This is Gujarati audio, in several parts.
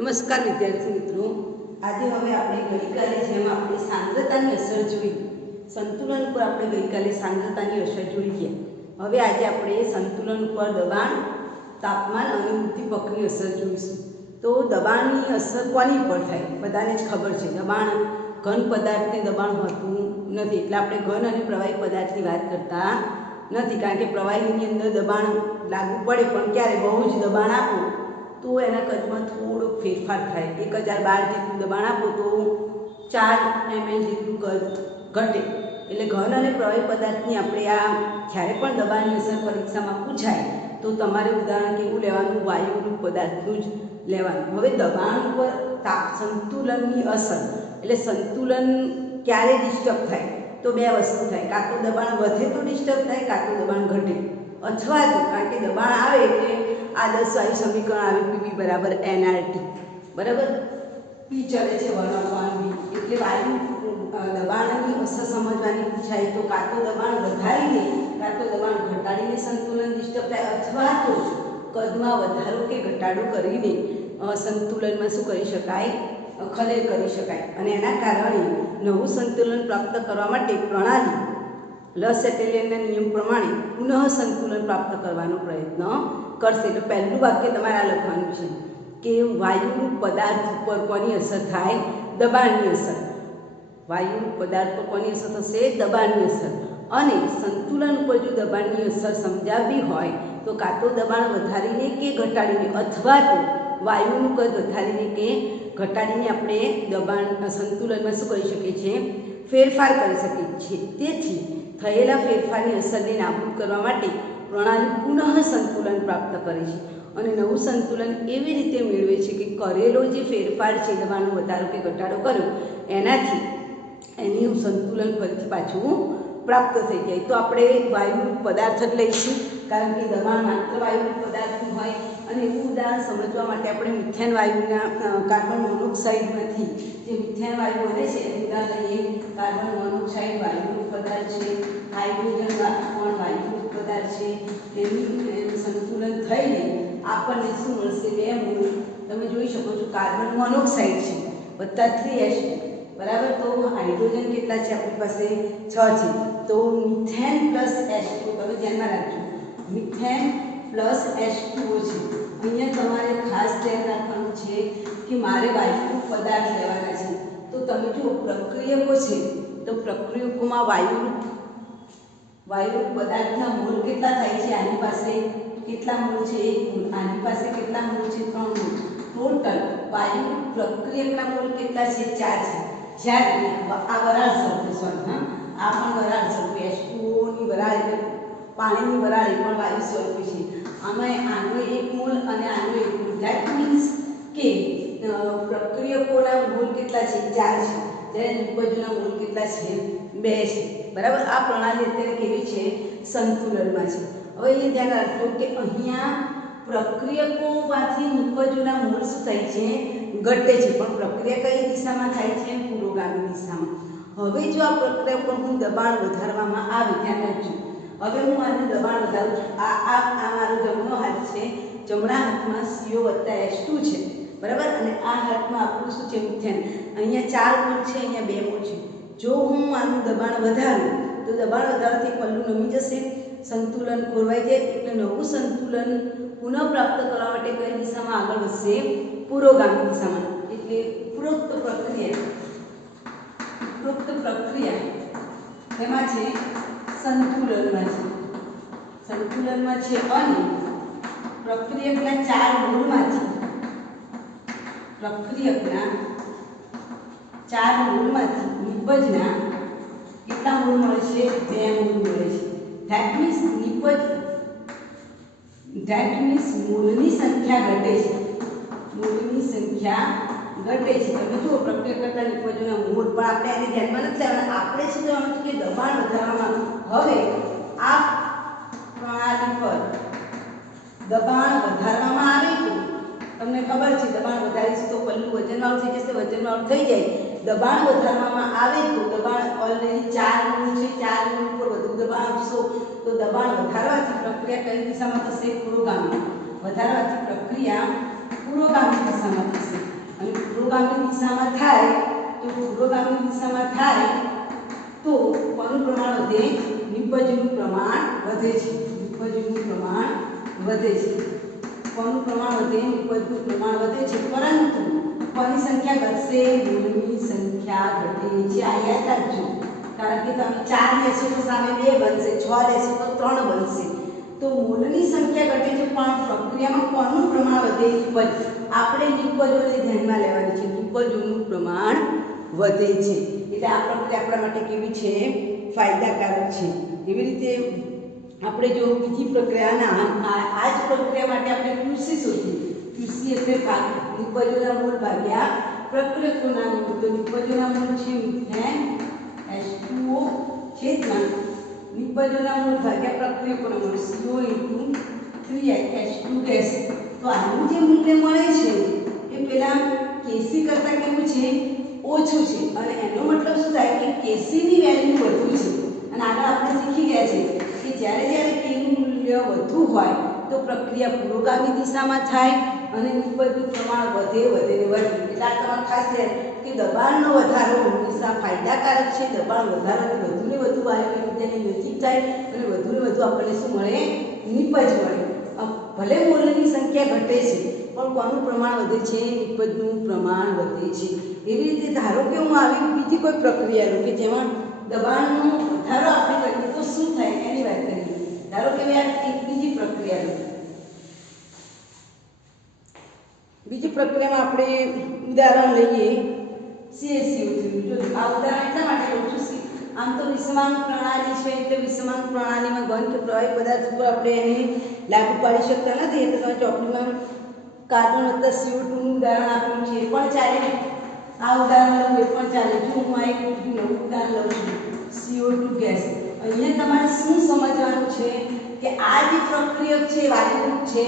નમસ્કાર વિદ્યાર્થી મિત્રો, આજે હવે આપણે ગઈકાલે જેમ આપણે સાંદ્રતાની અસર જોઈ, સંતુલન પર આપણે ગઈકાલે સાંદ્રતાની અસર જોઈ ગયા. હવે આજે આપણે સંતુલન પર દબાણ, તાપમાન અને ઉદ્દીપકની અસર જોઈશું. તો દબાણની અસર કોની પર થાય? બધાને જ ખબર છે, દબાણ ઘન પદાર્થને દબાણ હોતું નથી. એટલે આપણે ઘન અને પ્રવાહી પદાર્થની વાત કરતા નથી, કારણ કે પ્રવાહીની અંદર દબાણ લાગુ પડે, પણ ક્યારે બહુ જ દબાણ આપો તો એના કદમાં થોડો ફેરફાર થાય. 1012 જેટલું દબાણ આપો તો 4 ml જેટલું કદ ઘટે. એટલે ઘન અને પ્રવાહી પદાર્થની આપણે આ જ્યારે પણ દબાણની અસર પરીક્ષામાં પૂછાય તો તમારે ઉદાહરણ કેવું લેવાનું? વાયુરૂપ પદાર્થનું જ લેવાનું. હવે દબાણ ઉપર સંતુલનની અસર, એટલે સંતુલન ક્યારે ડિસ્ટર્બ થાય? તો બે વસ્તુ થાય, કાં તો દબાણ વધે તો ડિસ્ટર્બ થાય, કાં તો દબાણ ઘટે. અથવા તો કારણ કે દબાણ આવે એટલે આદર્શ વાયુ સમીકરણ આવે પીવી બરાબર nRT, બરાબર. પી ચલે છે 1/v. એટલે વાયુ દબાણની અસર સમજવાની પૂછાય તો કાં તો દબાણ વધારીને કાં તો દબાણ ઘટાડીને સંતુલન ડિસ્ટર્બ થાય, અથવા તો કદમાં વધારો કે ઘટાડો કરીને સંતુલનમાં શું કરી શકાય? ખલેલ કરી શકાય. અને એના કારણે નવું સંતુલન પ્રાપ્ત કરવા માટે પ્રણાલી લસેટેલિયનના નિયમ પ્રમાણે પુનઃ સંતુલન પ્રાપ્ત કરવાનો પ્રયત્ન કરશે. તો પહેલું વાક્ય તમારે આ લખવાનું છે કે વાયુરૂપ પદાર્થ ઉપર કોની અસર થાય? દબાણની અસર. વાયુરૂપ પદાર્થ પર કોની અસર થશે? દબાણની અસર. અને સંતુલન ઉપર જો દબાણની અસર સમજાવવી હોય તો કાં તો દબાણ વધારીને કે ઘટાડીને, અથવા તો વાયુનું કદ વધારીને કે ઘટાડીને આપણે દબાણ સંતુલનમાં શું કરી શકીએ છીએ? ફેરફાર કરી શકીએ છીએ. તેથી થયેલા ફેરફારની અસરને નાબૂદ કરવા માટે પ્રણાલી પુનઃ સંતુલન પ્રાપ્ત કરે છે. અને નવું સંતુલન એવી રીતે મેળવે છે કે કરેલો જે ફેરફાર છે, દબાણનો વધારો કે ઘટાડો કર્યો, એનાથી એનું સંતુલન ફરીથી પાછું પ્રાપ્ત થઈ જાય. તો આપણે વાયુરૂપ પદાર્થ જ લઈશું, કારણ કે દબાણ માત્ર વાયુરૂપ પદાર્થનું હોય. અને એવું ઉદાહરણ સમજવા માટે આપણે મિથેન વાયુના કાર્બન મોનોક્સાઇડમાંથી જે મિથેન વાયુ બને છે એનું ઉદાહરણ લઈએ. કાર્બન મોનોક્સાઇડ વાયુરૂપ પદાર્થ છે, હાઇડ્રોજન પણ વાયુરૂપ પદાર્થ છે. એનું સંતુલન થઈને આપણને શું મળશે? 2 મોલ. તમે જોઈ શકો છો કાર્બન મોનોક્સાઇડ છે વત્તા 3H2, બરાબર. તો હાઇડ્રોજન કેટલા છે આપણી પાસે? 6 છે. તો મિથેન પ્લસ H2, તમે ધ્યાનમાં રાખજો, મિથેન પ્લસ H2O છે. અહીંયા તમારે ખાસ ધ્યાન રાખવાનું છે કે મારે વાયુરૂપ પદાર્થ લેવાના છે. તો તમે જુઓ પ્રક્રિયકો છે, તો પ્રક્રિયકોમાં વાયુરૂપ પદાર્થના મોલ કેટલા થાય છે? આની પાસે કેટલા મોલ છે? 1 મોલ. આની પાસે કેટલા મોલ છે? 3 મોલ. ટોટલ વાયુરૂપ પ્રક્રિયકના મોલ કેટલા છે? 4 છે. જ્યારે આ વરાળ સ્વરૂપે, સોરી, આ પણ વરાળ સ્વરૂપે, H2O ની વરાળ એટલે પાણીની વરાળ, એ પણ વાયુ સ્વરૂપે છે. આમાં આનો 1 મોલ અને આનો 1 મોલ. ધેટ મીન્સ કે પ્રક્રિયકોના મોલ કેટલા છે? 4 છે. જ્યારે નિપજોના મોલ કેટલા છે? 2 છે. બરાબર. આ પ્રણાલી અત્યારે કેવી છે? સંતુલનમાં છે. હવે એ ધ્યાન રાખજો કે અહીંયા પ્રક્રિયકોમાંથી નિપજોના મોલ શું થાય છે? ઘટે છે. પણ પ્રક્રિયા કઈ દિશામાં થાય છે? પુરોગામી દિશામાં. હવે જો આ પ્રક્રિયા પર હું દબાણ વધારવામાં આવે, ધ્યાન રાખજો, હવે હું આનું દબાણ વધારું છું. આ મારો જમણો હાથ છે, જમણા હાથમાં CO વત્તા H2 છે, બરાબર. અને આ હાથમાં આપણું શું છે? મિથેન. અહીંયા 4 મોલ છે, અહીંયા 2 મોલ છે. જો હું આનું દબાણ વધારું તો દબાણ વધારવાથી પલ્લું નમી જશે, સંતુલન ખોરવાઈ જાય. એટલે નવું સંતુલન પુનઃ પ્રાપ્ત કરવા માટે કઈ દિશામાં આગળ વધશે? પુરોગામી દિશામાં. એટલે ઉપરોક્ત પ્રક્રિયા એમાં છે સંતુલનમાં છે, સંતુલનમાં છે. અને પ્રક્રિયકના 4 મોલમાંથી નિપજના કેટલા મોલ મળે છે? 2 મોલ મળે છે. ધેટ મીન્સ મોલની સંખ્યા ઘટે છે. મોલની સંખ્યા ઘટે છે. તમે જુઓ પ્રક્રિયા કરતા નિપજોના મોલ, પણ આપણે એને ધ્યાનમાં નથી લેવાના. આપણે શું કરવાનું છે કે દબાણ વધારવામાં. હવે આ પ્રણાલી પર દબાણ વધારવામાં આવે તો તમને ખબર છે દબાણ વધારીશું તો પલ્લું વજનવાળું થઈ જશે. વજનવાળું થઈ જાય, દબાણ વધારવામાં આવે તો દબાણ ઓલરેડી 4 મોલ છે, 4 મોલ પર વધુ દબાણ આપશો તો દબાણ વધારવાથી પ્રક્રિયા કઈ દિશામાં થશે? પુરોગામી. વધારવાથી પ્રક્રિયા પુરોગામી દિશામાં થશે. દિશામાં થાય તો પૂર્વગામી દિશામાં થાય તો કોનું પ્રમાણ વધે? નિપજનું પ્રમાણ વધે છે. નિપજનું પ્રમાણ વધે છે. કોનું પ્રમાણ વધે? નિપજનું પ્રમાણ વધે છે. પરંતુ કોની સંખ્યા ઘટશે? મૂળની સંખ્યા ઘટે છે. આ યાદ રાખજો, કારણ કે તમે 4 લેશો તો સામે 2 બનશે, 6 લેશો તો 3 બનશે. તો મૂળની સંખ્યા ઘટે છે, પણ પ્રક્રિયામાં કોનું પ્રમાણ વધે? નિપજ. આપણે નિપજોને ધ્યાનમાં લેવાની છે. નિપજોનું પ્રમાણ વધે છે. એટલે આ પ્રક્રિયા આપણા માટે કેવી છે? ફાયદાકારક છે. એવી રીતે આપણે જો બીજી પ્રક્રિયાના આ જ પ્રક્રિયા માટે આપણે QC શોધીએ. QC એટલે નિપજોના મૂળ ભાગ્યા પ્રક્રિયકોના મૂળ. તો નિપજોના મૂળ છે મિથેન H2O છેદમાં નિપજોના મૂળ ભાગ્યા પ્રક્રિયકોના મૂળ CO × 3H2 ગેસ. તો આનું જે મૂલ્ય મળે છે એ પેલા Kc કરતાં કેવું છે? ઓછું છે. અને એનો મતલબ શું થાય કે Kc ની વેલ્યુ વધુ છે. અને આગળ આપણે શીખી ગયા છે કે જ્યારે જ્યારે K નું મૂલ્ય વધુ હોય તો પ્રક્રિયા પુરોગામી દિશામાં થાય અને નિપજનું પ્રમાણ વધે વધે ને વધે. એટલે આ તમારે ખાસ ધ્યાન કે દબાણનો વધારો હંમેશા ફાયદાકારક છે. દબાણ વધારાથી વધુને વધુ વાયુની વિદ્યાની નજીક જાય અને વધુને વધુ આપણને શું મળે? નિપજ મળે. ભલે મોલની સંખ્યા ઘટે છે પણ કોનું પ્રમાણ વધે છે? નિપજનું પ્રમાણ વધે છે. એવી રીતે ધારો કે હું આવી બીજી કોઈ પ્રક્રિયા લઉં કે જેમાં દબાણનો વધારો આપણે કરીએ તો શું થાય એની વાત કરીએ. ધારો કે મેં એક બીજી પ્રક્રિયા લઉં. બીજી પ્રક્રિયામાં આપણે ઉદાહરણ લઈએ CaCO3. જો આ ઉદાહરણ એટલા માટે લઉં છું, આમ તો વિષમાંગ પ્રણાલી છે એટલે વિષમાંગ પ્રણાલીમાં ઘન કે પ્રવાહી પદાર્થ ઉપર આપણે એને લાગુ પાડી શકતા નથી. એટલે તમે ચોપડીમાં કાર્બન વત્તા CO2 નું ઉદાહરણ આપ્યું છે, પણ ચાલે. આ ઉદાહરણ લઉં એ પણ ચાલે. જો હું આ એક નવું ઉદાહરણ લઉં છું CO2 ગેસ. અહીંયા તમારે શું સમજવાનું છે કે આ જે પ્રક્રિયક છે વાયુરૂપ છે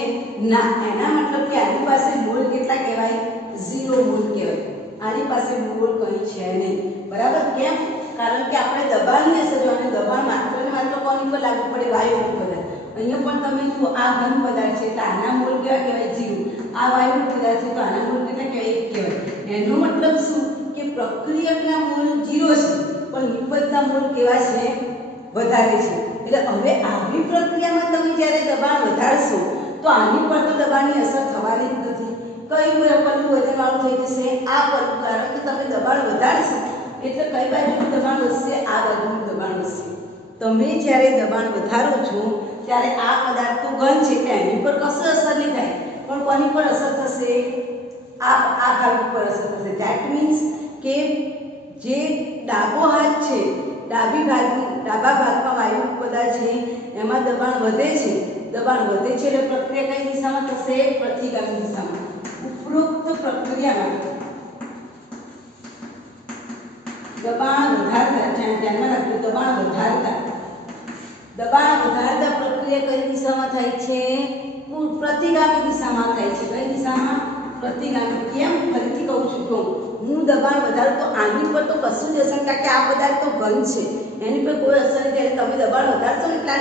ના, એના મતલબ કે આની પાસે મોલ કેટલા કહેવાય? 0 મોલ કહેવાય. આની પાસે મોલ કંઈ છે નહીં. બરાબર? કેમ? કારણ કે આપણે દબાણની અસર જોવાની. દબાણ માત્ર ને માત્ર કોની પર લાગુ પડે? વાયુરૂપ પદાર્થ. અહીંયા પણ તમે જુઓ આ ઘન પદાર્થ છે એટલે આના મોલ કેવા કહેવાય? 0. આ વાયુરૂપ પદાર્થ છે તો આના મોલ કેટલા કહેવાય? 1 કહેવાય. એનો મતલબ શું કે પ્રક્રિયકના મોલ 0 છે પણ નિપજના મોલ કેવા છે? વધારે છે. એટલે હવે આવી પ્રક્રિયામાં તમે જ્યારે દબાણ વધારશો તો આની પર તો દબાણની અસર થવાની જ નથી. કઈ પલ્લું વજનવાળું થઈ જશે? આ પલ્લું. કારણ કે તમે દબાણ વધારશો એટલે કઈ બાજુનું દબાણ વધશે? આ બાજુનું દબાણ વધશે. તમે જ્યારે દબાણ વધારો છો ત્યારે આ પદાર્થ તો ઘન છે એટલે એની પર કશું અસર નહીં થાય, પણ કોની પર અસર થશે? આ ભાગ ઉપર અસર થશે. ધેટ મીન્સ કે જે ડાબો હાથ છે, ડાબા ભાગમાં વાયુ પદાર્થ છે એમાં દબાણ વધે છે. દબાણ વધે છે એટલે પ્રક્રિયા કઈ દિશામાં થશે? પ્રતિગામી દિશામાં. ઉપરોક્ત પ્રક્રિયામાં દબાણ વધારતા, ધ્યાનમાં રાખજો, દબાણ વધારતા પ્રક્રિયા કઈ દિશામાં થાય છે? પ્રતિગામી દિશામાં થાય છે. કઈ દિશામાં? પ્રતિગામી. કેમ? ફરીથી કહું છું તો હું દબાણ વધારું તો આની પર તો કશું જ અસર, કારણ કે આ પદાર્થ તો ઘન છે એની પર કોઈ અસર નહીં. ત્યારે તમે દબાણ વધારશો ને એટલે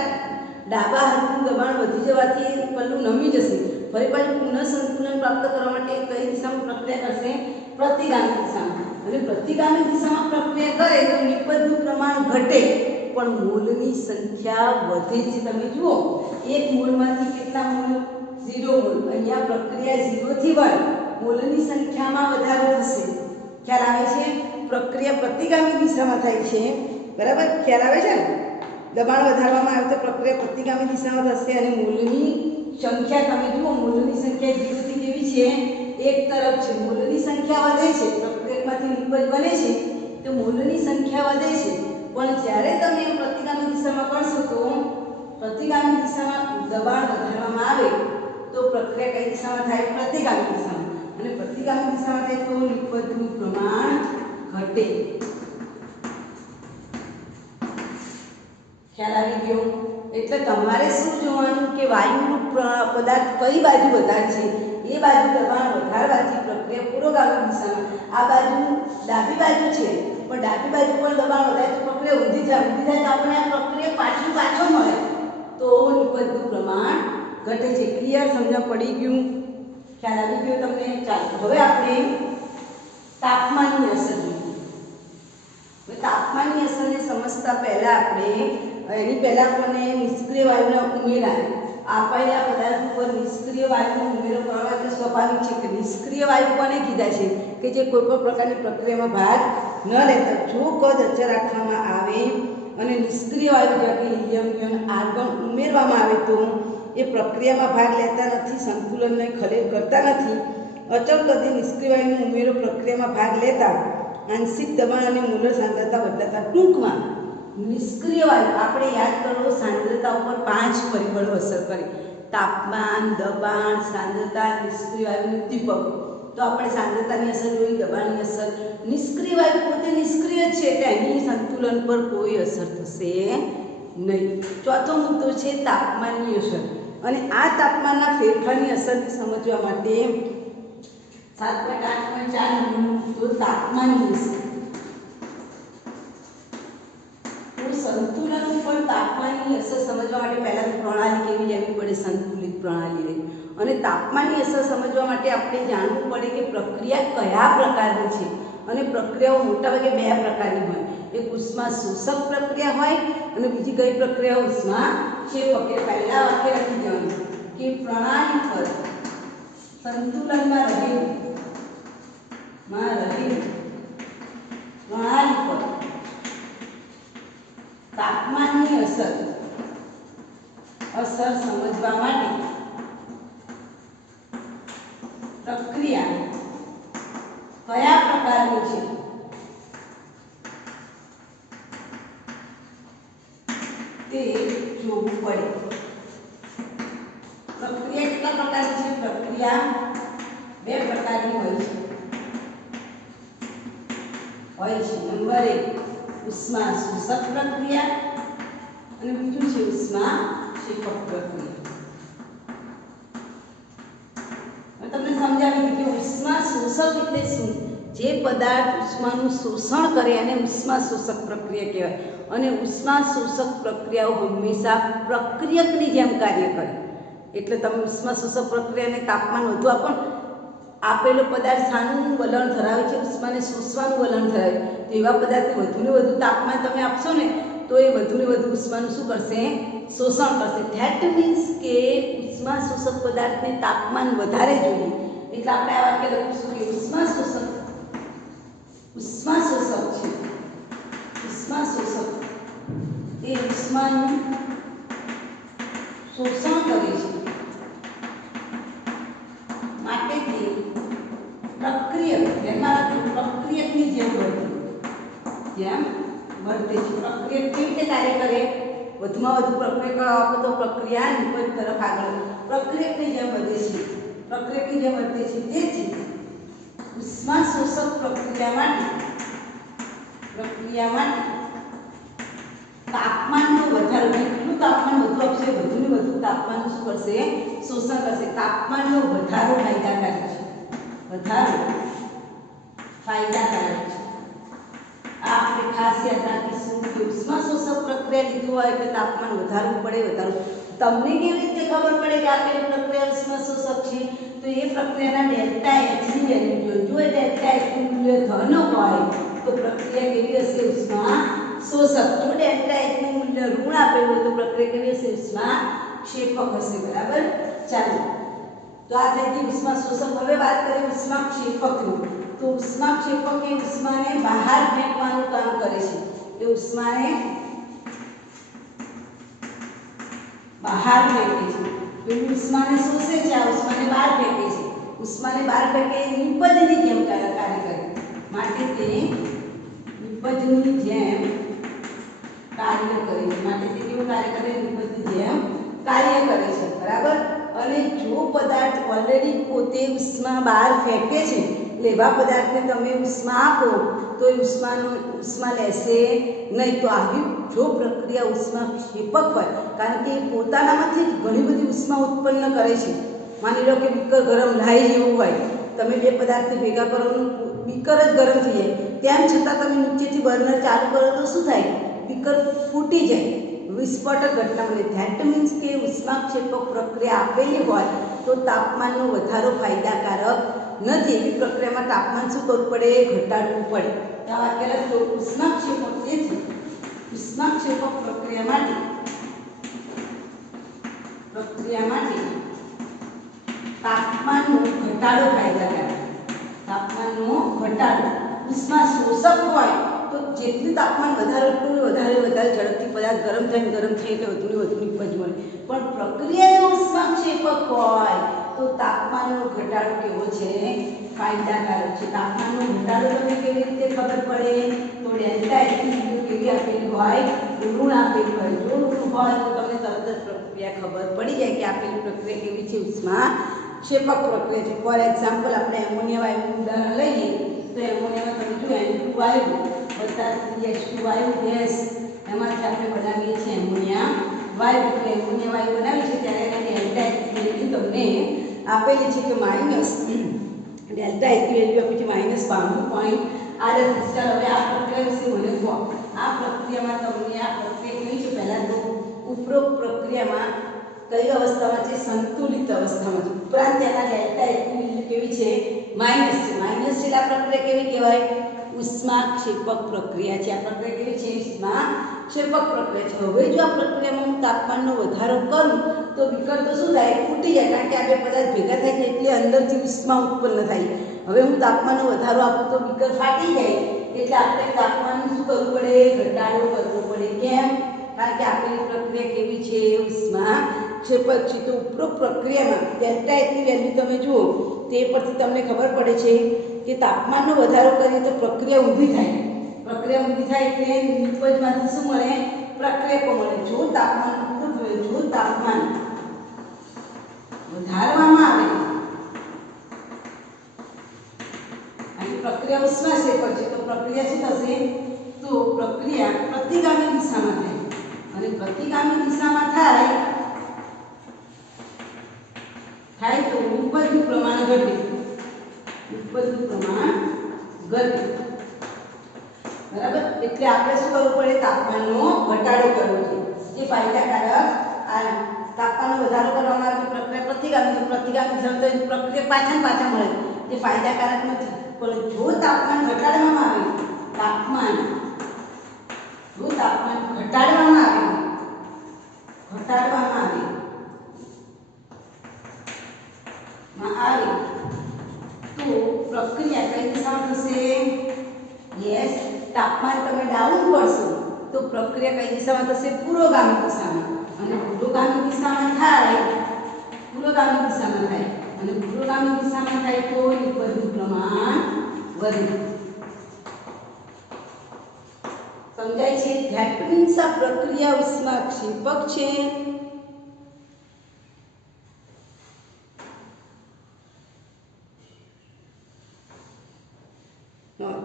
ડાબા હાથનું દબાણ વધી જવાથી પલ્લું નમી જશે. ફરી પાછું પુનઃ સંતુલન પ્રાપ્ત કરવા માટે કઈ દિશામાં પ્રક્રિયા કરશે? પ્રતિગામી દિશામાં. અને પ્રતિગામી દિશામાં પ્રક્રિયા કરે તો નિપજનું પ્રમાણ ઘટે પણ મોલની સંખ્યા વધે છે. તમે જુઓ એક મોલમાંથી કેટલા મોલ? 0 મોલ. અહીંયા પ્રક્રિયા 0 થી 1 મોલની સંખ્યામાં વધારો થશે. ખ્યાલ આવે છે? પ્રક્રિયા પ્રતિગામી દિશામાં થાય છે. બરાબર? ખ્યાલ આવે છે ને? દબાણ વધારવામાં આવે તો પ્રક્રિયા પ્રતિગામી દિશામાં થશે અને મોલની સંખ્યા તમે જુઓ, મોલની સંખ્યા 0 થી કેવી છે? એક તરફ છે. મોલની સંખ્યા વધે છે, પ્રક્રિયકમાંથી નિપજ બને છે તો મોલની સંખ્યા વધે છે. પણ જ્યારે તમે પ્રતિગામી દિશામાં કરશો તો પ્રતિગામી દિશામાં દબાણ વધારવામાં આવે તો પ્રક્રિયા કઈ દિશામાં થાય? પ્રતિગામી દિશામાં. અને પ્રતિગામી દિશામાં થાય તો નિપજનું પ્રમાણ ઘટે. ખ્યાલ આવી ગયો? એટલે તમારે શું જોવાનું કે વાયુરૂપ પદાર્થ કઈ બાજુ વધારે છે એ બાજુ દબાણ વધારવાથી પ્રક્રિયા પુરોગામી દિશામાં. આ બાજુ ડાબી બાજુ છે પણ ડાબી બાજુ પર દબાણ વધારે તો પ્રક્રિયા ઊંધી જાય તો આપણે આ પ્રક્રિયા પાછો મળે તો નિપજનું પ્રમાણ ઘટે છે. ક્લિયર? સમજ પડી ગયું? ખ્યાલ આવી ગયો તમને? ચાલો હવે આપણે તાપમાનની અસર જોઈએ. તાપમાનની અસરને સમજતા પહેલા આપણે એની પહેલા આપણને નિષ્ક્રિય વાયુના ઉમેરા આપેલા પદાર્થ ઉપર નિષ્ક્રિય વાયુનો ઉમેરો કરવા તો સ્વાભાવિક છે કે નિષ્ક્રિય વાયુ કોને કીધા છે કે જે કોઈ પણ પ્રકારની પ્રક્રિયામાં ભાગ ન લેતા. જો કદ અચળ રાખવામાં આવે અને નિષ્ક્રિય વાયુ જેવા કે હિલિયમ નિયોન આર્ગોન ઉમેરવામાં આવે તો એ પ્રક્રિયામાં ભાગ લેતા નથી, સંતુલનને ખલેલ કરતા નથી. અચળ કદે નિષ્ક્રિય વાયુનો ઉમેરો પ્રક્રિયામાં ભાગ લેતા આંશિક દબાણ અને મોલર સાંદ્રતા બદલાતા. ટૂંકમાં નિષ્ક્રિય વાયુ આપણે યાદ કરો સાંદ્રતા ઉપર 5 પરિબળો અસર કરે: તાપમાન, દબાણ, સાંદ્રતા, નિષ્ક્રિય વાયુનું દીપક. તો આપણે સાંદ્રતાની અસર જોઈ, દબાણની અસર. નિષ્ક્રિય વાયુ પોતે નિષ્ક્રિય છે એટલે એની સંતુલન પર કોઈ અસર થશે નહીં. ચોથો મુદ્દો છે તાપમાનની અસર. અને આ તાપમાનના ફેરફારની અસરને સમજવા માટે 7.8.4 નંબરનો મુદ્દો તાપમાનની અસર. સંતુલન ઉપર તાપમાનની અસર સમજવા માટે પહેલા તો પ્રણાલી કેવી લેવી પડે, સંતુલિત પ્રણાલી લેવી. અને તાપમાનની અસર સમજવા માટે આપણે જાણવું પડે કે પ્રક્રિયા કયા પ્રકારની છે. અને પ્રક્રિયાઓ મોટાભાગે 2 પ્રકારની હોય. એક ઉષ્મા શોષક પ્રક્રિયા હોય અને બીજી કઈ પ્રક્રિયા ઉષ્મા ક્ષેપક. પહેલા વાક્ય લખી દેવાનું કે પ્રણાલી પર સંતુલનમાં રહેલી પ્રણાલી પર તાપમાનની અસર સમજવા માટે પ્રક્રિયા કયા પ્રકારની છે તે જોવું પડે. પ્રક્રિયા કેટલા પ્રકારની છે? પ્રક્રિયા 2 પ્રકારની હોય છે. નંબર 1 ઉષ્મા શોષક પ્રક્રિયા અને બીજું છે ઉષ્મા ક્ષેપક પ્રક્રિયા. તમને સમજાવી દીધું કે ઉષ્મા શોષક એટલે શું? જે પદાર્થ ઉષ્માનું શોષણ કરે એને ઉષ્મા શોષક પ્રક્રિયા કહેવાય. અને ઉષ્મા શોષક પ્રક્રિયાઓ હંમેશા પ્રક્રિયકની જેમ કાર્ય કરે. એટલે તમે ઉષ્મા શોષક પ્રક્રિયાને તાપમાન વધુ આપો, આપેલો પદાર્થ શાનું વલણ ધરાવે છે? ઉષ્માને શોષવાનું વલણ ધરાવે. તો એવા પદાર્થને વધુને વધુ તાપમાન તમે આપશો ને તો એ વધુને વધુ ઉષ્માનું શું કરશે? શોષણ કરશે. ધેટ મીન્સ કે ઉષ્મા શોષક પદાર્થને તાપમાન વધારે જોઈએ. એટલે આપણે આ વાક્ય લખીશું કે ઉષ્મા શોષક છે. ઉષ્મા શોષક એ ઉષ્માનું શોષણ કરે છે માટે તે પ્રક્રિયક પ્રક્રિયકની જેમ વર્તે છે. પ્રક્રિયક કેવી રીતે કાર્ય કરે? વધુમાં વધુ પ્રક્રિયા આપો તો પ્રક્રિયા નિપજ તરફ આગળ પ્રક્રિયકની જેમ વધે છે. પ્રક્રિયકની જેમ વર્તે છે. તેથી ઉષ્મા શોષક પ્રક્રિયા માટે તાપમાનનો વધારો, જેટલું તાપમાન વધુ આપશે વધુને વધુ તાપમાન શું કરશે? શોષણ કરશે. તાપમાનનો વધારો ફાયદાકારક છે. આ આપણે ખાસ યાદ રાખીશું કે ઉષ્મા શોષક પ્રક્રિયા લીધું હોય એટલે તાપમાન વધારવું પડે. તમને કેવી રીતે ખબર પડે કે આપેલી પ્રક્રિયા ઉષ્મા શોષક છે? તો એ પ્રક્રિયાના ડેલ્ટા એચ ની વેલ્યુ જોઈએ. જો ડેલ્ટા એચ નું મૂલ્ય ધન હોય તો પ્રક્રિયા કેવી હશે? ઉષ્મા શોષક. જો ડેલ્ટા એચ નું મૂલ્ય ઋણ આપેલું હોય તો પ્રક્રિયા કેવી હશે? ઉષ્મા ક્ષેપક હશે. બરાબર. ચાલો, તો આ થઈ ગઈ ઉષ્મા શોષક. હવે વાત કરીએ ઉષ્મા ક્ષેપકની. તો ઉષ્મા ક્ષેપક એ ઉષ્માને બહાર ફેંકવાનું કામ કરે છે. એ ઉષ્માને બહાર ફેંકે છે. પેલું ઉષ્માને શોષે છે, આ ઉષ્માને બહાર ફેંકે છે. ઉષ્માને બહાર ફેંકે એ નિપજની જેમ કાર્ય કરે. માટે તે નિપજની જેમ કાર્ય કરે છે. માટે તે કેવું કાર્ય કરે? નિપજની જેમ કાર્ય કરે છે. બરાબર. અને જો પદાર્થ ઓલરેડી પોતે ઉષ્મા બહાર ફેંકે છે, એવા પદાર્થને તમે ઉષ્મા આપો તો એ ઉષ્મા લેશે નહીં. તો આવી જો પ્રક્રિયા ઉષ્મા ક્ષેપક હોય, કારણ કે એ પોતાનામાંથી ઘણી બધી ઉષ્મા ઉત્પન્ન કરે છે. માની લો કે બીકર ગરમ લાઈ જેવું હોય, તમે 2 પદાર્થને ભેગા કરો, બીકર જ ગરમ થઈ જાય, તેમ છતાં તમે નીચેથી બર્નર ચાલુ કરો તો શું થાય? બીકર ફૂટી જાય, વિસ્ફોટક ઘટના બને. ધેટ મીન્સ કે ઉષ્મા ક્ષેપક પ્રક્રિયા આપેલી હોય તો તાપમાનનો વધારો ફાયદાકારક નથી એવી પ્રક્રિયામાં તાપમાન શું કરવું પડે? ઘટાડવું પડે. તો આ વાક્ય લખજો. ઉષ્માક્ષેપક તેથી ઉષ્માક્ષેપક પ્રક્રિયા માટે તાપમાનનો ઘટાડો ફાયદાકારક. તાપમાનનો ઘટાડો. ઉષ્મા શોષક હોય તો જેટલું તાપમાન વધારે એટલું વધારે ઝડપથી પદાર્થ ગરમ થાય એટલે વધુ નિપજ મળે. પણ પ્રક્રિયા જો ઉષ્માક્ષેપક હોય તો તાપમાનનો ઘટાડો કેવો છે? ફાયદાકારક છે. તાપમાનનો ઘટાડો તમને કેવી રીતે ખબર પડે? તો ડેલ્ટા એચ કેવી આપેલી હોય? ઋણ આપેલી હોય. જો ઋણ હોય તો તમને તરત જ પ્રક્રિયા ખબર પડી જાય કે આપેલી પ્રક્રિયા કેવી છે? ઉષ્માક્ષેપક પ્રક્રિયા છે. ફોર એક્ઝામ્પલ આપણે એમોનિયા વાયુનું ઉદાહરણ લઈએ તો એમોનિયામાં તમે જો N2 વાયુ વત્તા H2 વાયુ ગેસ એમાંથી આપણે બનાવીએ છીએ એમોનિયા વાયુ. તો એમોનિયા વાયુ બનાવી છે ત્યારે એની ડેલ્ટા એચ વેલ્યુ તમને આપેલી છે કે માઇનસ ડેલ્ટા એચ વેલ્યુ આપી છે -92.38. ચાલો હવે આ પ્રક્રિયા વિશે મને કહો. આ પ્રક્રિયામાં તમને આ પ્રક્રિયા કેવી છે? પહેલા તો ઉપરોક્ત પ્રક્રિયામાં કઈ અવસ્થામાં છે? સંતુલિત અવસ્થામાં છે. ઉપરાંત તેના ડેલ્ટા એચ વેલ્યુ કેવી છે? માઇનસ છે. માઇનસ છે આ પ્રક્રિયા કેવી કહેવાય? ઉષ્માક્ષેપક પ્રક્રિયા છે. આ પ્રક્રિયા કેવી છે? ઉષ્માક્ષેપક પ્રક્રિયા છે. હવે જો આ પ્રક્રિયામાં હું તાપમાનનો વધારો કરું તો વિકર તો શું થાય? ફૂટી જાય. કારણ કે આ બે પદાર્થ ભેગા થાય છે એટલે અંદરથી ઉષ્મા ઉત્પન્ન થાય. હવે હું તાપમાનનો વધારો આપું તો વિકર ફાટી જાય. એટલે આપણે તાપમાનનું શું કરવું પડે? ઘટાડો કરવો પડે. કેમ? કારણ કે આપણી પ્રક્રિયા કેવી છે? ઉષ્માક્ષેપક છે. તો ઉપરોક્ત પ્રક્રિયામાં ડેલ્ટા એચની વેલ્યુ તમે જુઓ તે પરથી તમને ખબર પડે છે કે તાપમાનનો વધારો કરીએ તો પ્રક્રિયા ઊભી થાય. પ્રક્રિયા ઊભી થાય એટલે નિપજમાંથી શું મળે? પ્રક્રિયકો મળે. જો તાપમાન વધારવામાં આવે અને પ્રક્રિયા ઉષ્માક્ષેપક છે તો પ્રક્રિયા શું થશે? તો પ્રક્રિયા પ્રતિગામી દિશામાં થાય અને પ્રતિગામી દિશામાં થાય તો નિપજનું પ્રમાણ ઘટે. નિપજનું પ્રમાણ ઘટે. બરાબર? એટલે આપણે શું કરવું પડે? તાપમાનનો ઘટાડો કરવો જોઈએ. જે ફાયદાકારક તાપમાનનો વધારો કરવામાં આવે તો પ્રક્રિયા પ્રતિગામી દિશામાં પ્રક્રિયા પાછા મળે જે ફાયદાકારક નથી. પણ જો તાપમાન ઘટાડવામાં આવે તાપમાન ઘટાડવામાં આવે તો પ્રક્રિયા કઈ દિશામાં થશે? યસ, તાપમાન તમે ડાઉન કરશો તો પ્રક્રિયા કઈ દિશામાં થશે? પુરોગામી દિશામાં. અને પુરોગામી દિશામાં થાય તો નિપજનું પ્રમાણ વધે. સમજાય છે? ધેટ મીન્સ આ પ્રક્રિયા ઉષ્માક્ષેપક છે.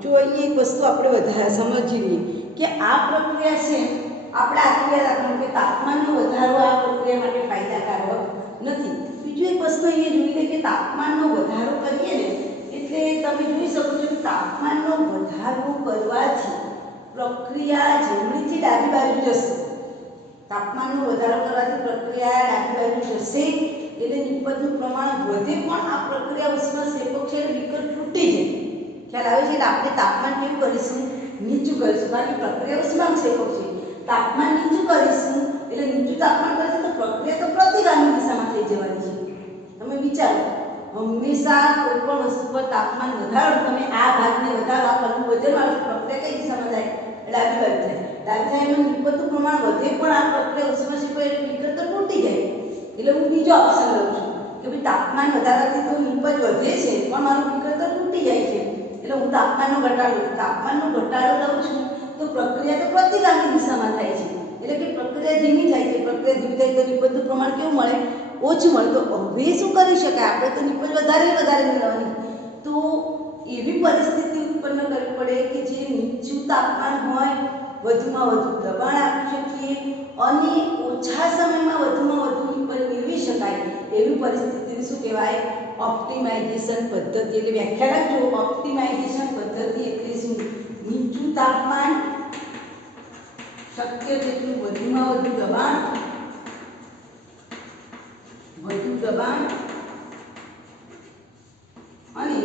જો અહીંયા એક વસ્તુ આપણે વધારે સમજી લઈએ કે આ પ્રક્રિયા છે આપણે આટલી રાખવાનું કે તાપમાનનો વધારો આ પ્રક્રિયા માટે ફાયદાકારક નથી. બીજું એક વસ્તુ અહીંયા જોઈ લે કે તાપમાનનો વધારો કરીએ ને એટલે તમે જોઈ શકો છો કે તાપમાનનો વધારો કરવાથી પ્રક્રિયા જમણીથી ડાબી બાજુ જશે. તાપમાનનો વધારો કરવાથી પ્રક્રિયા ડાબી બાજુ જશે એટલે નિપજનું પ્રમાણ વધે. પણ આ પ્રક્રિયા ઉષ્માક્ષેપક છે એટલે વિકર તૂટી જાય. ખ્યાલ આવે છે? એટલે આપણે તાપમાન કેવું કરીશું? નીચું કરીશું. કારણ કે પ્રક્રિયા ઉષ્માક્ષેપક છે. તાપમાન નીચું કરીશું એટલે નીચું તાપમાન કરીશું તો પ્રક્રિયા તો પ્રતિગામી દિશામાં થઈ જવાની છે. તમે વિચારો, હંમેશા કોઈ પણ વસ્તુ પર તાપમાન વધારો તમે આ ભાગને વધારો આ પગલું વધારવાનું પ્રક્રિયા કઈ દિશામાં જાય? ડાબી બાજુ થાય. ડાબી થાય એનું નિપજનું પ્રમાણ વધે પણ આ પ્રક્રિયા ઉષ્માક્ષેપક એટલે વિકર તો તૂટી જાય. એટલે હું બીજો ઓપ્શન લઉં છું કે ભાઈ તાપમાન વધારવાથી તો નિપજ વધે છે પણ મારું વિકર તો તૂટી જાય છે. એટલે હું તાપમાનનો ઘટાડો લઉં છું તો પ્રક્રિયા તો પ્રતિગામી દિશામાં થાય છે. એટલે કે પ્રક્રિયા ધીમી થાય છે. પ્રક્રિયા ધીમી થાય તો નિપજનું પ્રમાણ કેવું મળે? ઓછું મળે. તો હવે શું કરી શકાય? આપણે તો નિપજ વધારે મેળવવાની. તો એવી પરિસ્થિતિ ઉત્પન્ન કરવી પડે કે જે નીચું તાપમાન હોય વધુમાં વધુ દબાણ આપી શકીએ અને ઓછા સમયમાં વધુમાં વધુ નિપજ મેળવી શકાય. એવી પરિસ્થિતિને શું કહેવાય? ઓપ્ટિમાઇઝેશન પદ્ધતિ. એટલે વ્યાખ્યા રાખજો. ઓપ્ટિમાઇઝેશન પદ્ધતિ એટલે શું? નીચું તાપમાન, શક્ય તેટલું વધુમાં વધુ દબાણ અને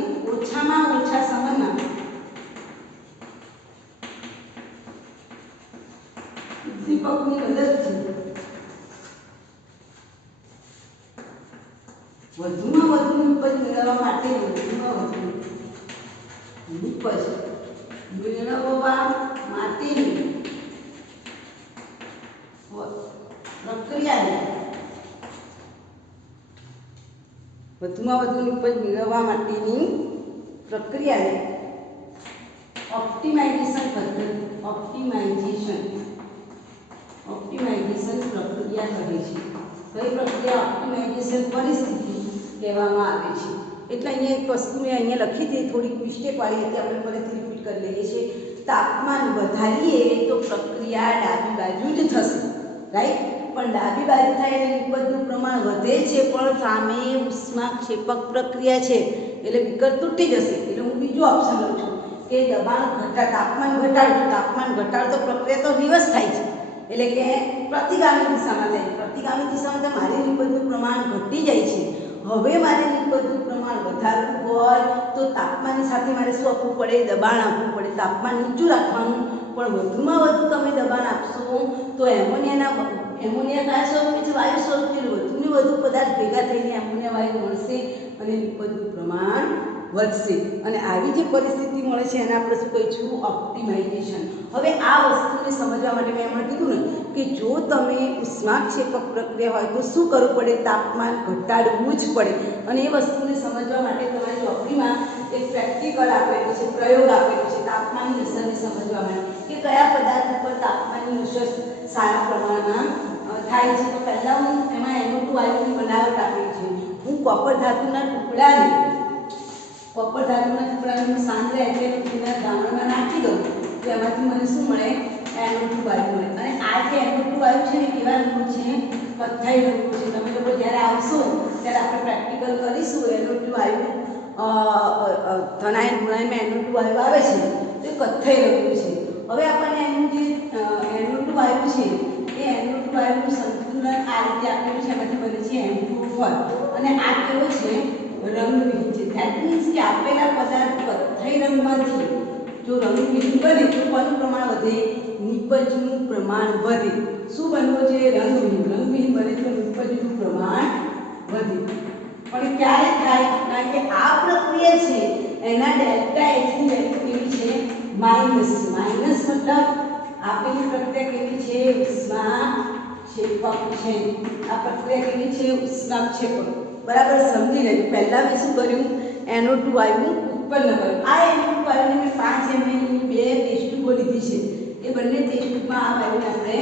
ઉદ્દીપકની મદદથી વધુમાં વધુ નિપજ મેળવવા માટે વધુમાં વધુ નિપજ મેળવવા માટેની પ્રક્રિયાને વધુમાં વધુ નિપજ મેળવવા માટેની પ્રક્રિયાને ઓપ્ટિમાઇઝેશન પદ્ધતિ ઓપ્ટિમાઇઝેશન પ્રક્રિયા કહે છે. કઈ પ્રક્રિયા? ઓપ્ટિમાઇઝેશન પરિસ્થિતિ કહેવામાં આવે છે. એટલે અહીંયા એક વસ્તુ મેં અહીંયા લખી હતી, થોડીક મિસ્ટેક વાળી હતી, આપણે ફરીથી રિપીટ કરી લઈએ છીએ. તાપમાન વધારીએ તો પ્રક્રિયા ડાબી બાજુ જ થશે, રાઈટ. પણ ડાબી બાજુ થાય એટલે નિપજનું પ્રમાણ વધે છે, પણ સામે ઉષ્માક્ષેપક પ્રક્રિયા છે એટલે બીકર તૂટી જશે. એટલે હું બીજું ઓપ્શન લઉં છું કે દબાણ તાપમાન ઘટાડો તો પ્રક્રિયા તો રિવર્સ થાય છે, એટલે કે પ્રતિગામી દિશામાં થાય. પ્રતિગામી દિશામાં તો મારી નિપજનું પ્રમાણ ઘટી જાય છે. હવે મારે નિપજનું પ્રમાણ વધારવું હોય તો તાપમાનની સાથે મારે શું આપવું પડે? દબાણ આપવું પડે. તાપમાન નીચું રાખવાનું, પણ વધુમાં વધુ તમે દબાણ આપશો તો એમોનિયા કયા સ્વરૂપે છે? વાયુ સ્વરૂપે. વધુને વધુ પદાર્થ ભેગા થઈને એમોનિયા વાયુ મળશે અને નિપજનું પ્રમાણ વધશે. અને આવી જે પરિસ્થિતિ મળે છે એને આપણે શું કહીશું? ઓપ્ટિમાઇઝેશન. હવે આ વસ્તુને સમજવા માટે મેં એમણે કીધું ને કે જો તમે ઉષ્માક્ષેપક પ્રક્રિયા હોય તો શું કરવું પડે? તાપમાન ઘટાડવું જ પડે. અને એ વસ્તુને સમજવા માટે તમારી ચોપડીમાં એક પ્રેક્ટિકલ આપેલું છે, પ્રયોગ આપેલો છે તાપમાનની અસરને સમજવા માટે, કે કયા પદાર્થ ઉપર તાપમાનની અસર સારા પ્રમાણમાં થાય છે. તો પહેલાં હું એમાં NO2 વાયુની બનાવટ આપેલી છે. હું કોપર ધાતુના ટુકડાને હું સાંદ્ર HNO2ના દ્રાવણમાં નાખી દઉં તો એમાંથી મને શું મળે? NO2 વાયુ મળે. અને આ જે NO2 વાયુ છે ને કેવા રંગનું છે? કથ્થાઈ રંગનું છે. તમે લોકો જ્યારે આવશો ત્યારે આપણે પ્રેક્ટિકલ કરીશું. NO2 વાયુ ધનાયન ગુણાયનમાં NO2 વાયુ આવે છે તો કથ્થાઈ રંગનું છે. હવે આપણને એનું જે NO2 વાયુ છે એ NO2 વાયુનું સંતુલન આ રીતે આપેલું છે. એમાંથી બને છે M2O4 અને આ કેવો છે? રંગવિહીન છે. ધેટ મીન્સ કે આપેલા પદાર્થ કથ્થાઈ રંગમાંથી જો રંગવિહીન બને તો કોનું પ્રમાણ વધે? નિપજનું પ્રમાણ વધે. શું બનવું છે? રંગવિહીન બને તો નિપજનું પ્રમાણ વધે. પણ ક્યારે થાય? કારણ કે આ પ્રક્રિયા છે એના ડેલ્ટા H ની વેલ્યુ કેવી છે? માઇનસ. મતલબ આપેલી પ્રક્રિયા કેવી છે? ઉષ્માક્ષેપક છે. આ પ્રક્રિયા કેવી છે? ઉષ્માક્ષેપક. બરાબર સમજી લેજો. પહેલા મેં શું કર્યું? NO2 વાયુ ઉત્પન્ન કર્યું. આ NO2 વાયુને મેં 5 ml ની 2 ટેસ્ટ ટ્યુબો લીધી છે. એ બંને ટેસ્ટ ટ્યુબમાં આ વાયુને આપણે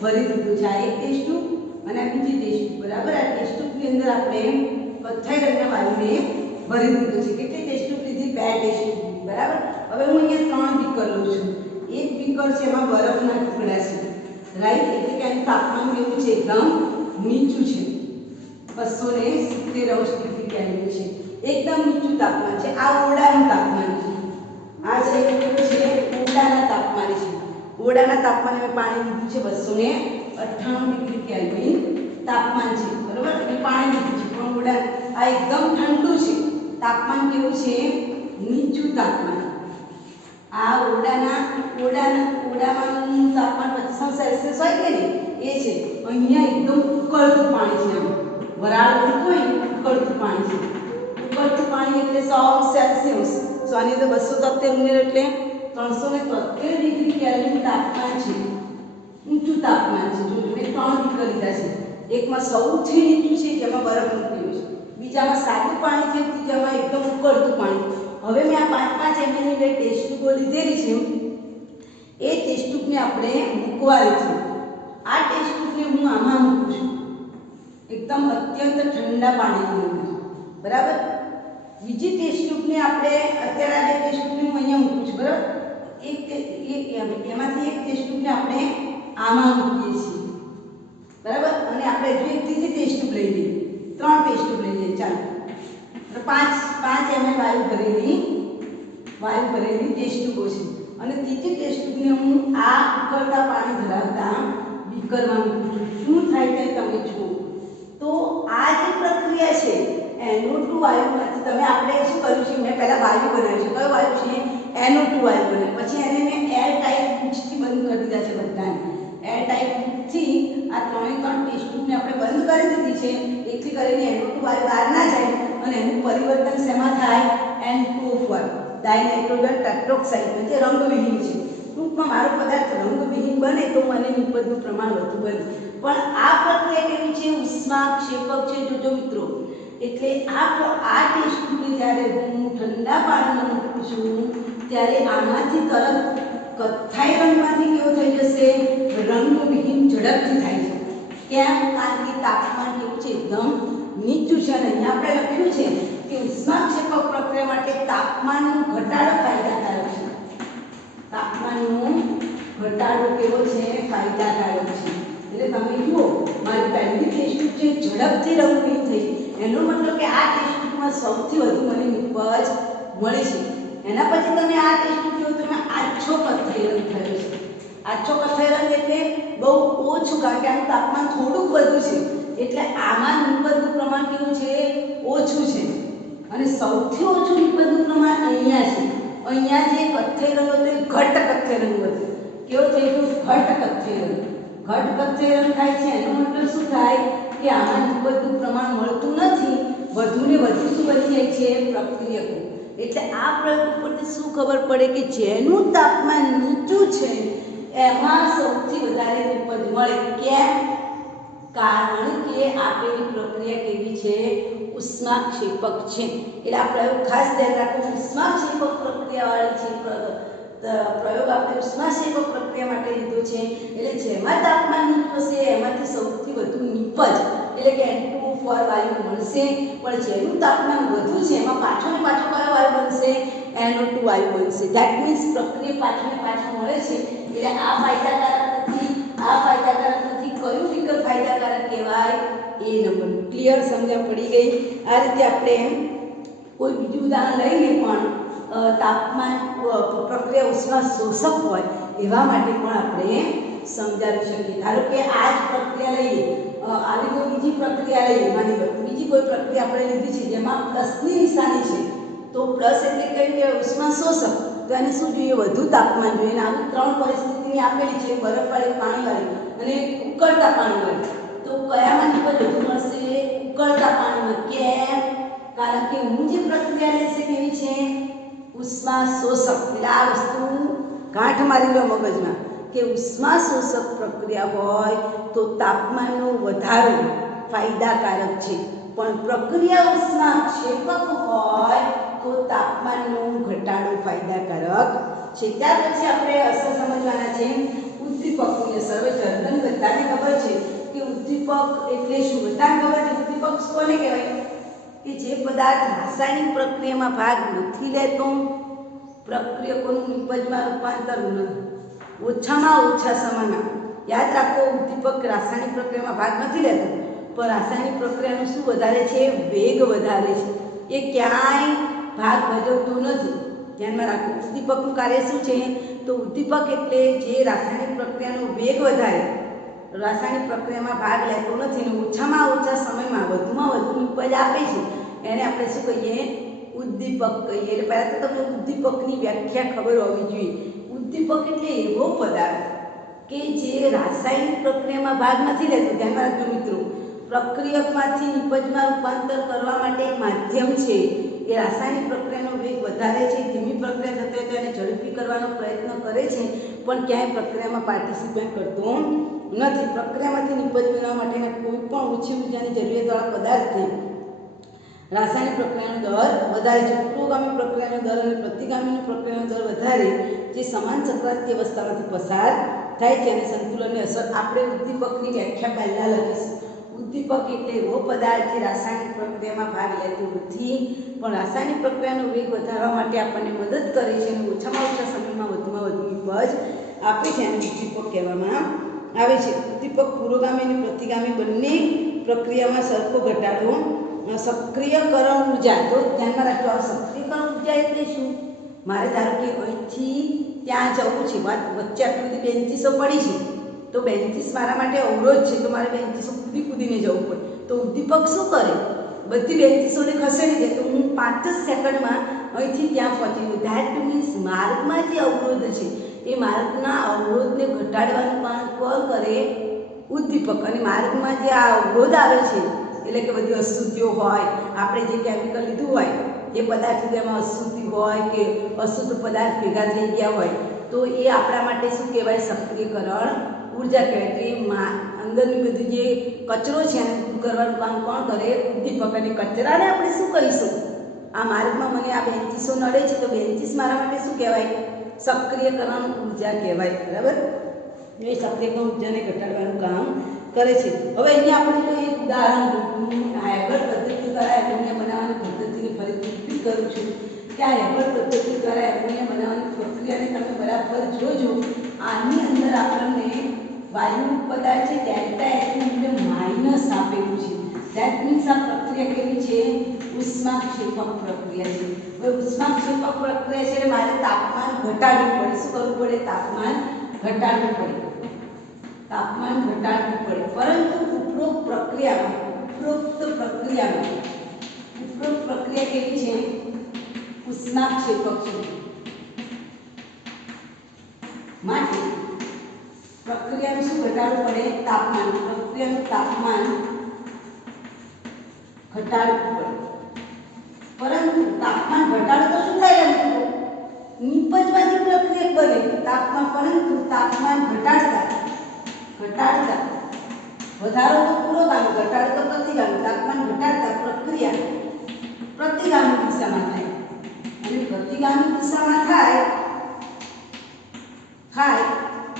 ભરી દીધું છે. આ એક ટેસ્ટ ટ્યુબ અને આ બીજી ટેસ્ટ ટ્યુબ. બરાબર. આ ટેસ્ટ ટ્યુબની અંદર આપણે કથ્થાઈ રંગના વાયુને ભરી દીધું છે. કેટલી ટેસ્ટ ટ્યુબ લીધી? 2 ટેસ્ટ ટ્યુબ. બરાબર. હવે હું અહીંયા 3 બીકર લઉં છું. એક બીકર છે એમાં બરફના ટુકડા છે, રાઈટ. એટલે કે આનું તાપમાન કેવું છે? એકદમ નીચું છે. 270 અંશ ડિગ્રી કેલ્વિન છે. એકદમ નીચું તાપમાન છે. આ ઓરડાનું તાપમાન છે. આ છે કેવું છે? ઓરડાના તાપમાન છે. ઓરડાના તાપમાને મેં પાણી લીધું છે 298 ડિગ્રી કેલ્વિન તાપમાન છે. બરોબર. એટલે પાણી લીધું છે. પણ ઓરડા આ એકદમ ઠંડુ છે. તાપમાન કેવું છે? નીચું તાપમાન. આ ઓરડામાં તાપમાન 25 સેલ્સિયસ હોય કે નહીં એ છે. અહીંયા એકદમ ઉકળતું પાણી છે. આમ વરાળ બનતું હોય ને ઉકળતું પાણી છે. ઉકળતું પાણી એટલે 100 સેલ્સિયસ. 100 ની તો 273 ઉમેરો એટલે 373 ડિગ્રી કેલ્વિન તાપમાન છે. ઊંચું તાપમાન છે. જો મેં 3 બીકર લીધા છે. એકમાં સૌથી નીચું છે જેમાં બરફ મૂકેલું છે, બીજામાં સાદું પાણી છે, ત્રીજામાં એકદમ ઉકળતું પાણી. હવે મેં આ 5-5 ml ની 2 ટેસ્ટ ટ્યુબો લીધેલી છે. એ ટેસ્ટ ટ્યુબને આપણે મૂકવાની છે. આ ટેસ્ટ ટ્યુબને હું આમાં મૂકું છું એકદમ અત્યંત ઠંડા પાણીની અંદર. બરાબર. બીજી ટેસ્ટ ટ્યુબને આપણે અત્યારે આ 2 ટેસ્ટ ટ્યુબને હું અહીંયા મૂકું છું. બરાબર. એમાંથી એક ટેસ્ટ ટ્યુબને આપણે આમાં મૂકીએ છીએ. બરાબર. અને આપણે હજુ એક ત્રીજી ટેસ્ટ ટ્યુબ લઈ લઈએ. 3 ટેસ્ટ ટ્યુબ લઈ લઈએ. ચાલો. 5 ml વાયુ ભરેલી ટેસ્ટ ટ્યુબો છે. અને ત્રીજી ટેસ્ટ ટ્યુબને હું આ ઉકળતા પાણી ધરાવતા બીકરમાં મૂકું છું. શું થાય તે તમે જુઓ. તો આ જે પ્રક્રિયા છે NO2 વાયુમાંથી તમે આપણે શું કર્યું છે? મેં પહેલા વાયુ બનાવ્યું છે. કયો વાયુ છે? NO2 વાયુ બનાવ્યું. પછી એને મેં એર ટાઈટ પૂંછથી બંધ કરી દીધા છે બધાને. એર ટાઈટ લીધી છે, એકલી કરીને NO2 વાયુ બહાર ના જાય અને એનું પરિવર્તન શેમાં થાય? N2 ડાયનાઇટ્રોજન ટેટ્રોક્સાઇડ જે રંગવિહીન છે. ટૂંકમાં મારો પદાર્થ રંગવિહીન બને તો મને નિપજનું પ્રમાણ વધુ બને. પણ આ પ્રક્રિયા કેવી છે? ઉષ્માક્ષેપક છે. જોજો મિત્રો, એટલે આ ટેસ્ટ ટ્યુબ જ્યારે હું ઠંડા પાણીમાં મૂકું છું ત્યારે આમાંથી તરત કથ્થાઈ રંગમાંથી કેવો થઈ જશે? રંગવિહીન ઝડપથી થાય છે. કેમ? કારણ કે તાપમાન કેવું છે? એકદમ નીચું છે. અને અહીંયા આપણે લખ્યું છે કે ઉષ્માક્ષેપક પ્રક્રિયા માટે તાપમાનનો ઘટાડો ફાયદાકારક છે. તાપમાનનો ઘટાડો કેવો છે? ફાયદાકારક છે. એટલે તમે જુઓ, મારી પહેલી ટેસ્ટ ટ્યુબ છે ઝડપથી રંગવિહીન થઈ, એનો મતલબ કે આ ટેસ્ટ ટ્યુબમાં સૌથી વધુ મને નિપજ મળી છે. એના પછી તમે આ ટેસ્ટ ટ્યુબ જો તમે આછો કથ્થાઈ રંગ થયો છે. આછો કથ્થાઈ રંગ એટલે બહુ ઓછું, કારણ કે આનું તાપમાન થોડુંક વધુ છે, એટલે આમાં નિપજનું પ્રમાણ કેવું છે? ઓછું છે. અને સૌથી ઓછું નિપજનું પ્રમાણ અહીંયા છે. અહીંયા જે કથ્થાઈ રંગ હતો એ ઘટ કથ્થાઈ રંગ હતો. કેવો થઈ ગયો? ઘટ કથ્થાઈ રંગ. ઘટ કથ્થાઈ રંગ થાય છે એનો મતલબ શું થાય? કે આમાં નિપજનું પ્રમાણ મળતું નથી, વધુને વધુ શું બની જાય છે? પ્રક્રિયકો. એટલે આ પ્રયોગ ઉપરથી શું ખબર પડે? કે જેનું તાપમાન નીચું છે એમાં સૌથી વધારે નિપજ મળે. કેમ? કારણ કે આપેલી પ્રક્રિયા કેવી છે? ઉષ્માક્ષેપક છે. એટલે આ પ્રયોગ ખાસ ધ્યાન રાખો. ઉષ્માક્ષેપક પ્રક્રિયાવાળી છે. પ્રયોગ આપણે ઉષ્માક્ષેપક પ્રક્રિયા માટે લીધો છે. એટલે જેમાં તાપમાન નીચું હશે એમાંથી સૌથી વધુ નિપજ એટલે કે N2 વાયુ મળશે. પણ જેનું તાપમાન વધુ છે એમાં પાછો ને પાછો કયો વાયુ બનશે? NO2 વાયુ બનશે. ધેટ મીન્સ પ્રક્રિયા પાછો ને પાછો મળે છે. એટલે આ ફાયદાકારક નથી, આ ફાયદાકારક નથી. કયું વિકલ્પ ફાયદાકારક કહેવાય? એ નંબર. ક્લિયર? સમજણ પડી ગઈ? આ રીતે આપણે કોઈ બીજું ઉદાહરણ લઈને પણ તાપમાન પ્રક્રિયા ઉષ્મા શોષક હોય એવા માટે પણ આપણે સમજાવી શકીએ. ધારો કે આ જ પ્રક્રિયા લઈએ, આવી કોઈ બીજી પ્રક્રિયા લઈએ, માની લો બીજી કોઈ પ્રક્રિયા આપણે લીધી છે જેમાં પ્લસની નિશાની છે, તો પ્લસ એટલે કઈ કે ઉષ્મા શોષક, તો એને શું જોઈએ? વધુ તાપમાન જોઈએ. આવી ત્રણ પરિસ્થિતિની આપેલી છે, બરફવાળી, પાણીવાળી અને ઉકળતા પાણીવાળી. તો કયામાં નિપજ વધુ મળશે? ઉકળતા પાણીમાં. કેમ? કારણ કે હું જે પ્રક્રિયા લેશે કેવી છે? ઉષ્મા શોષક. એટલે આ વસ્તુ ગાંઠ મારી લો મગજમાં કે ઉષ્મા શોષક પ્રક્રિયા હોય તો તાપમાનનો વધારો ફાયદાકારક છે, પણ પ્રક્રિયા ઉષ્માક્ષેપક હોય તો તાપમાનનો ઘટાડો ફાયદાકારક છે. ત્યાર પછી આપણે અસર સમજવાના છે ઉદ્દીપકની અસર. હવે જનરલ બધાને ખબર છે કે ઉદ્દીપક એટલે શું? બધાને ખબર છે ઉદ્દીપક કોને કહેવાય? કે જે પદાર્થ રાસાયણિક પ્રક્રિયામાં ભાગ નથી લેતો, પ્રક્રિયકોનું નિપજમાં રૂપાંતર ઓછામાં ઓછા સમયમાં. યાદ રાખો, ઉદ્દીપક રાસાયણિક પ્રક્રિયામાં ભાગ નથી લેતો, પણ રાસાયણિક પ્રક્રિયાનું શું વધારે છે? વેગ વધારે છે. એ ક્યાંય ભાગ ભજવતો નથી. ધ્યાનમાં રાખો. ઉદ્દીપકનું કાર્ય શું છે? તો ઉદ્દીપક એટલે જે રાસાયણિક પ્રક્રિયાનો વેગ વધારે, રાસાયણિક પ્રક્રિયામાં ભાગ લેતો નથી અને ઓછામાં ઓછા સમયમાં વધુમાં વધુ નિપજ આપે છે, એને આપણે શું કહીએ? ઉદ્દીપક કહીએ. એટલે પહેલાં તો તમને ઉદ્દીપકની વ્યાખ્યા ખબર હોવી જોઈએ. ઉદ્દીપક એટલે એવો પદાર્થ કે જે રાસાયણિક પ્રક્રિયામાં ભાગ નથી લેતો. ધ્યાનમાં રાખજો મિત્રો, પ્રક્રિયકમાંથી નિપજમાં રૂપાંતર કરવા માટે એક માધ્યમ છે. એ રાસાયણિક પ્રક્રિયાનો વેગ વધારે છે, ધીમી પ્રક્રિયા થતી હોય તો એને ઝડપી કરવાનો પ્રયત્ન કરે છે, પણ ક્યાંય પ્રક્રિયામાં પાર્ટિસિપેટ કરતો નથી. પ્રક્રિયામાંથી નિપજ મેળવવા માટેના કોઈ પણ ઓછી ઉર્જાની જરૂરિયાતવાળા પદાર્થને રાસાયણિક પ્રક્રિયાનો દર વધારે છે. પુરોગામી પ્રક્રિયાનો દર અને પ્રતિગામી પ્રક્રિયાનો દર વધારે, જે સમાન ચક્રાંતિય અવસ્થામાંથી પસાર થાય છે. અને સંતુલનની અસર આપણે ઉદ્દીપકની વ્યાખ્યા પહેલાં લખીશું. ઉદ્દીપક એટલે એવો પદાર્થ જે રાસાયણિક પ્રક્રિયામાં ભાગ લેતો નથી, પણ રાસાયણિક પ્રક્રિયાનો વેગ વધારવા માટે આપણને મદદ કરે છે અને ઓછામાં ઓછા સમયમાં વધુમાં વધુ નિપજ આપે છે. અને ઉદ્દીપક કહેવામાં આવે છે. ઉદ્દીપક પુરોગામી અને પ્રતિગામી બંને પ્રક્રિયામાં સરખો ઘટાડો. સક્રિયકરણ ઉર્જા, તો ધ્યાનમાં રાખજો, આ સક્રિયકરણ ઉર્જા એટલે શું? મારે ધારો કે અહીંથી ત્યાં જવું છે, વચ્ચે આટલી બધી બેન્ચીસો પડી છે, તો બેન્ચીસ મારા માટે અવરોધ છે, તો મારે બેન્ચીસો કૂદીને જવું પડે. તો ઉદ્દીપક શું કરે? બધી બેન્ચીસોને ખસેડી દે, તો હું 5 જ સેકન્ડમાં અહીંથી ત્યાં પહોંચી ગયું. ધેટ મીન્સ માર્ગમાં જે અવરોધ છે એ માર્ગના અવરોધને ઘટાડવાનું કામ કોણ કરે? ઉદ્દીપક અને માર્ગમાં જે આ અવરોધ આવે છે એટલે કે બધી અશુદ્ધિઓ હોય, આપણે જે કેમિકલ લીધું હોય એ પદાર્થ તેમાં અશુદ્ધિ હોય કે અશુદ્ધ પદાર્થ ભેગા થઈ ગયા હોય તો એ આપણા માટે શું કહેવાય? સક્રિયકરણ ઉર્જા કહેવાય. કે અંદરની બધું જે કચરો છે એને દૂર કરવાનું કામ કોણ કરે? ઉદ્દીપક. અને કચરાને આપણે શું કહીશું? આ માર્ગમાં મને આ બેન્ચીસો નડે છે તો બેન્ચીસ મારા માટે શું કહેવાય? સક્રિયકરણ ઉર્જા કહેવાય. બરાબર? એ સક્રિયકરણ ઉર્જાને ઘટાડવાનું કામ કરે છે. હવે અહીંયા આપણે જો એક ઉદાહરણ હેબર પદ્ધતિ દ્વારા એમોનિયા બનાવવાની પદ્ધતિને ફરીથી રિપીટ કરું છું કે આ હેબર પદ્ધતિ દ્વારા એમોનિયા બનાવવાની પ્રક્રિયાને તમે બરાબર જોજો. આની અંદર આપણને વાયુ પદાર્થ છે ડેલ્ટા એચનું મૂલ્ય માઇનસ આપેલું છે. ધેટ મીન્સ આ પ્રક્રિયા કેવી છે? ઉષ્માક્ષેપક પ્રક્રિયા છે. હવે ઉષ્માક્ષેપક પ્રક્રિયા છે એટલે મારે તાપમાન ઘટાડવું પડે. શું કરવું પડે? તાપમાન ઘટાડવું પડે. તાપમાન ઘટાડવું પડે. પરંતુ ઉપરોક્ત પ્રક્રિયા કેવી છે? ઉષ્માક્ષેપક છે. માટે પ્રક્રિયાનું શું ઘટાડવું પડે? તાપમાન. પ્રક્રિયાનું તાપમાન ઘટાડવું પડે. પરંતુ તાપમાન ઘટાડો તો શું થાય? નિપજવાની પ્રક્રિયા બને તાપમાન, પરંતુ તાપમાન ઘટાડતા વધારો તો પુરોગામી, ઘટાડો તો પ્રતિગામી. તાપમાન ઘટાડતા પ્રક્રિયા પ્રતિગામી દિશામાં થાય. અને પ્રતિગામી દિશામાં થાય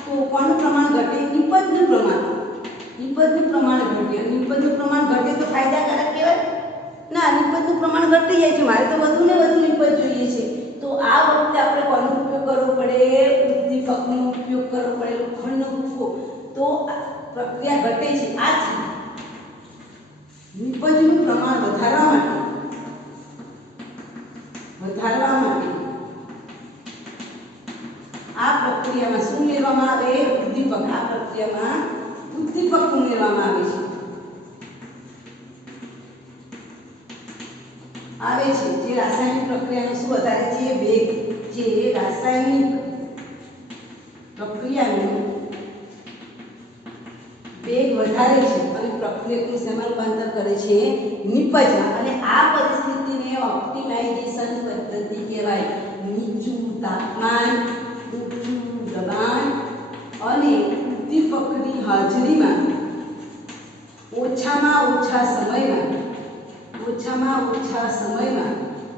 તો કોનું પ્રમાણ ઘટે? નિપજનું પ્રમાણ. નિપજનું પ્રમાણ ઘટે. નિપજનું પ્રમાણ ઘટે તો ફાયદાકારક કહેવાય? ના, નિપજનું પ્રમાણ ઘટી જાય છે. મારે તો વધુ ને વધુ નિપજ જોઈએ છે. તો આ વખતે આપણે કોનો ઉપયોગ કરવો પડે? ઉદ્દીપકનો ઉપયોગ કરવો પડે. લોખંડનો ભૂકો. તો પ્રક્રિયા ઘટે છે. આથી નિપજનું પ્રમાણ વધારવા માટે આ પ્રક્રિયામાં શું લેવામાં આવે? ઉદ્દીપક. આ પ્રક્રિયામાં ઉદ્દીપક ઉમેરવામાં આવે છે. જે રાસાયણિક પ્રક્રિયાનો શું વધારે છે? વેગ. જે રાસાયણિક પ્રક્રિયાનો વેગ વધારે છે અને પ્રક્રિયાનું શેમાં રૂપાંતર કરે છે? નિપજમાં. અને આ પરિસ્થિતિને ઓપ્ટિમાઇઝેશન પદ્ધતિ કહેવાય. નીચું તાપમાન, ઊંચું દબાણ અને ઉદ્દીપકની હાજરીમાં ઓછામાં ઓછા સમયમાં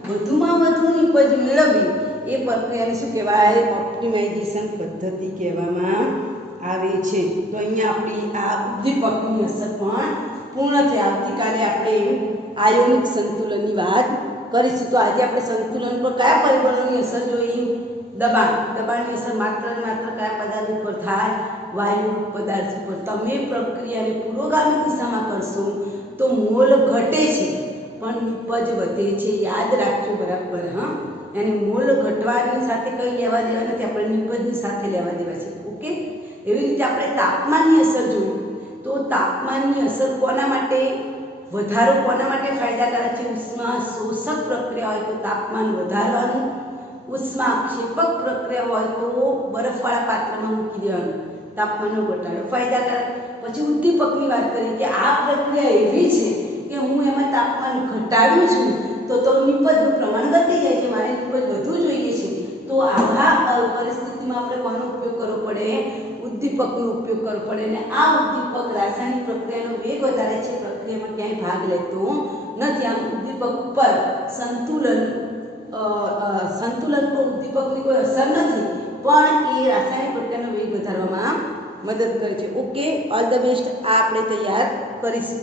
વધુમાં વધુ નિપજ મેળવવી એ પ્રક્રિયાને શું કહેવાય? ઓપ્ટિમાઇઝેશન પદ્ધતિ કહેવામાં આવે છે. તો અહીંયા આપણી આ ઉદ્દીપકની અસર પણ પૂર્ણ થઈ. આવતીકાલે આપણે આયોનિક સંતુલનની વાત કરીશું. તો આજે આપણે સંતુલન પર કયા પરિબળોની અસર જોઈ? દબાણની અસર માત્ર ને માત્ર કયા પદાર્થ ઉપર થાય? વાયુ પદાર્થ ઉપર. તમે પ્રક્રિયાને પુરોગામી દિશામાં કરશો તો મોલ ઘટે છે પણ નિપજ વધે છે. યાદ રાખજો બરાબર. હા, અને મોલ ઘટવાની સાથે કંઈ લેવા દેવા નથી, આપણે નિપજની સાથે લેવા દેવા છે. ઓકે? એવી રીતે આપણે તાપમાનની અસર જોયું. તો તાપમાનની અસર કોના માટે? વધારો કોના માટે ફાયદાકારક છે? ઉષ્મા શોષક પ્રક્રિયા હોય તો તાપમાન વધારવાનું. ઉષ્માક્ષેપક પ્રક્રિયા હોય તો બરફવાળા પાત્રમાં મૂકી દેવાનું. તાપમાનનો ઘટાડો ફાયદાકારક. પછી ઉદ્દીપકની વાત કરી કે આ પ્રક્રિયા એવી છે કે હું એમાં તાપમાન ઘટાડું છું તો નિપજનું પ્રમાણ ઘટી જાય છે. મારે નિપજ વધુ જોઈએ છે. તો આવા પરિસ્થિતિમાં આપણે કોનો ઉપયોગ કરવો પડે? ઉદ્દીપકનો ઉપયોગ કરવો પડે. અને આ ઉદ્દીપક રાસાયણિક પ્રક્રિયાનો વેગ વધારે છે, પ્રક્રિયામાં ક્યાંય ભાગ લેતો નથી. આમ ઉદ્દીપક ઉપર સંતુલન પર ઉદ્દીપકની કોઈ અસર નથી, પણ એ રાસાયણિક પ્રક્રિયાનો વેગ વધારવામાં મદદ કરે છે. Okay, all the best. આ આપણે તૈયાર કરીશું.